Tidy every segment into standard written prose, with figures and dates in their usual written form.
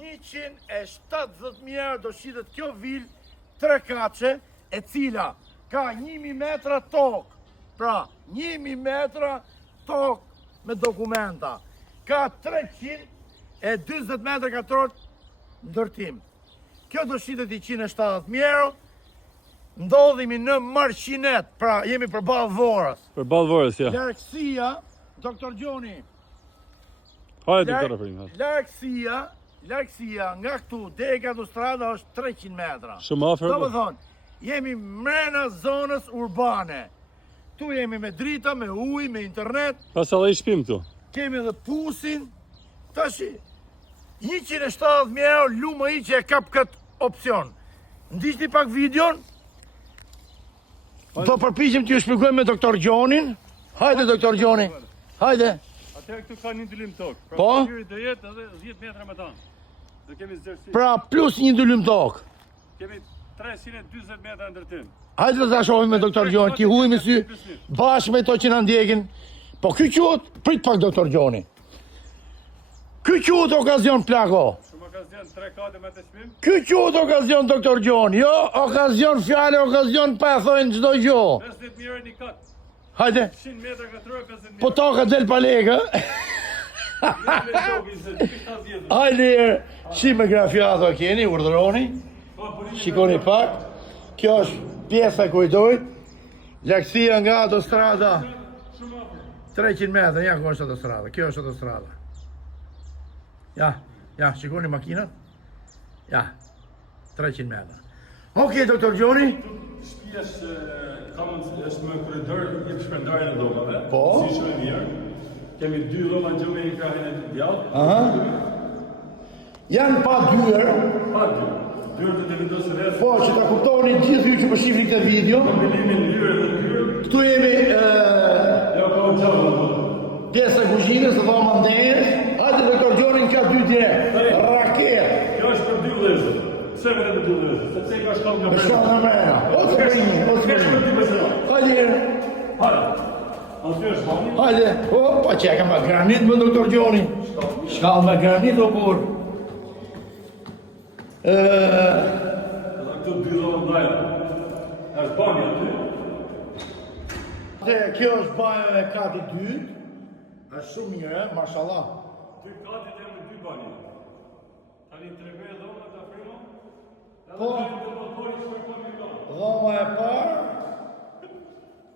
170.000 euro do shitet kjo vil 3 kaçe, e cila ka 1000 metra tokë. Pra, 1000 metra tokë me dokumenta. Ka 320 metra katror ndërtim. Kjo do shitet 170.000 euro. Ndodhemi në Marqinet, pra jemi përballë Vorës. Përballë Vorës, ja. Largësia, doktor Gjoni. Hajde, doktor Afrim. Largësia nga këtu deri ka autostrada është 300 metra. Shumë afër. Domethënë, jemi mrena zonës urbane. Tu jemi me drita, me ujë, me internet. Pas edhe i shpim këtu. Kemi edhe pusin. Tashi 170.000 euro lumë i që e kap këtë opcion. Ndiqni pak videon. Do përpiqem t'ju shpjegoj me doktor Gjonin. Hajde doktor Gjoni. Hajde. Atëherë këtu ka një ndëlim tokë. Pra, Po? Njëri do jetë edhe 10 metra me tanë. Do kemi zërësi. Pra plus një ndëlim tokë. Kemi 320 metra ndërtim. Hajde të shohim me doktor Gjoni, ti hujmë sy bashkë me to që na ndjekin. Po ky quhet, prit pak doktor Gjoni. Ky quhet okazion plako. Shumë okazion 3 kate me të shpim. Ky quhet okazion doktor Gjoni. Jo, okazion fjalë, okazion pa thonë çdo gjë. 50.000 euro një kat. Hajde. 100 metra katror 50.000. Po toka del pa lekë. Hajde, si me grafiato keni, urdhëroni. Shikoni pak. Kjo është pjesa kujdojt. Lagësia nga autostrada 300 metra, ja ku është autostrada. Kjo është autostrada. Ja, shikoni makinat. Ja, 300 metra. Okej, doktor Gjoni. Shtëpia është me korridor i shpërndarje në dhomave. Po. Si shumë e mirë. Kemi 2 dhoma gjome i krahin e djallë. Aha. Janë pa dyer. Pa dy. Dyrë të vendosë rreth. Po, që ta kuptoni gjithë ju që po shihni këtë video. Kombinimin lyrë dhe dyrë. Këtu jemi Ja ka u gjallë. pjesa e kuzhinës, dhoma ndenjës. Hajde doktor Gjoni ka 2 direkt. Raket. Kjo është për 2 vëllezër. Pse me të 2 vëllezër? Sepse i ka shkallë nga Me shumë në mrena. O të përimi, o të përimi. Hajde. Aty është bani. Hajde. O, pa që ka ma granit më doktor Gjoni. Shkallë me granit o por. Edhe këtu 2 dhoma ndaja. Është bani aty. Kjo është bajo e kati dytë. Është shumë mirë, mashallah. 2 katit e me 2 bani. Tani tregoj dhoma të afrimo. Po. Dhoma e parë,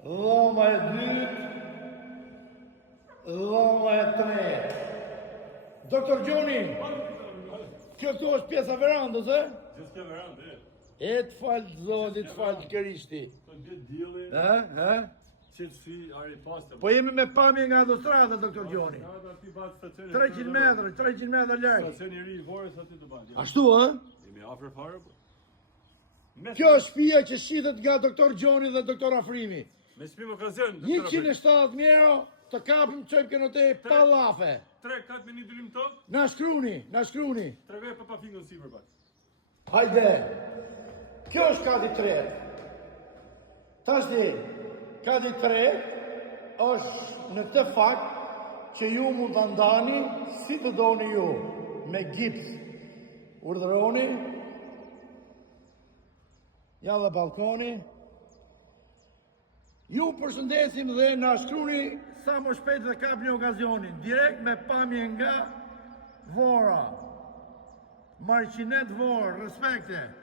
dhoma e dytë, dhoma e tretë. Doktor Gjoni, kjo këtu është pjesa verandës, e? Gjithë kjo verandë, E të falë zoti, të falë kërishti. Të gjithë djeli, E? qëtësi, ari pastë. Po jemi me pamje nga autostrada, doktor Gjoni. 300 metra largë. Stacioni i ri i Vorës aty të bani. Ashtu, e? Jemi afër fare. Kjo është shtëpia që shitet nga doktor Gjoni dhe doktor Afrimi. Me shpim okazion. 170.000 euro të kapim çojmë kënote pa llafe. 3 kat me një dylim tokë. Na shkruni. Tregoj pa pafingun sipër pak. Hajde. Kjo është kati 3. Tash kati 3 është në të fakt që ju mund të ndani si të doni ju, me gips. Urdhëroni. Ja dhe balkoni. Ju përshëndesim dhe na shkruni sa më shpejt dhe kapni okazionin. Direkt me pamje nga Vora. Marqinet Vorë, respekte.